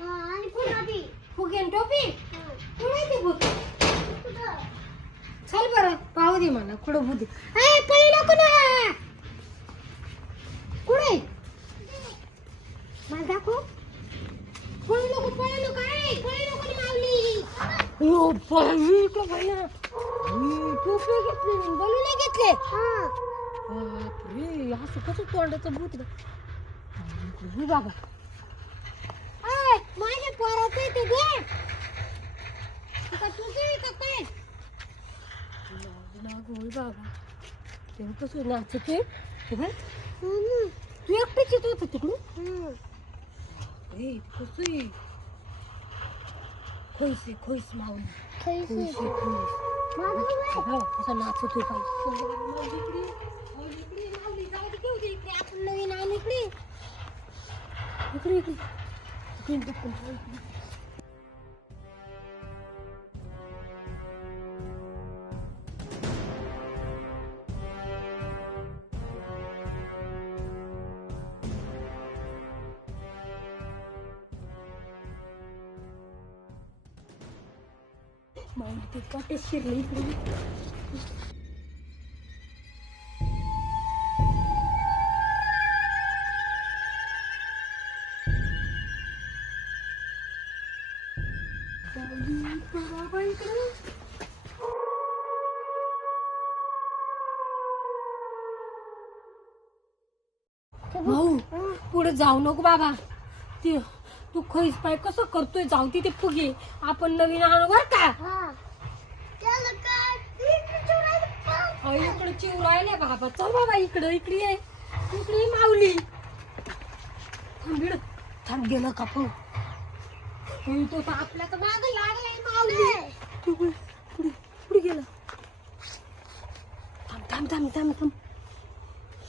आणि पुन्हा ती फुगेन टोपी? हा. कुठे ते कुठं? चल बरं पाहू दे मला कुठं आहे. ए पळी नको ना. कुठे? मला दाखव. पळू नको पळू नको. आहे पळू नको ना मावली ओ पळी इकडं पळी ना. ई, टोपी घेतली बलू नाही घेतले. हा. बापरे असं कसं तोंडाचं भूत हे बाबा माझ्या पोराचं आहे ते दे का तुझं आहे का काय नाग- नाग होय बाबा. तेव्हा कसं नाचते हे बघ, हम्म. तू एकटीच येत होतं तिकडून. ए कसं आहे? खोईस आहे खोईस माऊली. खोईस माझं बघ. कसा नाचतोय पाहिजे इकडे. आपण नवीन आलो इकडे. इकडे इकडे इकडे पटकन जाऊ इकडे. माऊली ते काटे शिरले इकडे भाऊ पुढे जाऊ नको बाबा. ते तू खैस पाय कसं करतोय जाऊ तिथे फुगे. आपण नवीन आणू बर का? इकडे अहो, इकडे चिव राहिले बाबा. चल बाबा इकडं इकडे ये. इकडे ये माऊली. थांब इकडं. थांब गेलं का पाहू तो तर आपल्या तर माग लागलाय तू पुढे पुढे पुढे गेला? थांब थांब थांब थांब थांब.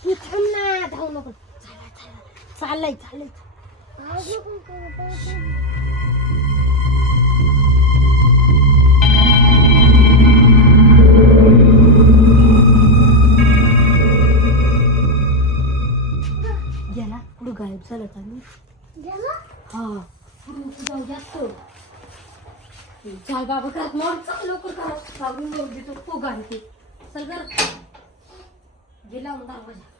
तू थांब ना धावू नको. चला चला. चाललंय चाललंय. गेला? कुठं गायब झाला का? मी गेला? हा. जाऊ जास्त चाल बाबा का मोड चाल लवकर करा सावरून जाऊ देतो. तो गाडी ते चल कर गेला दरवाजा.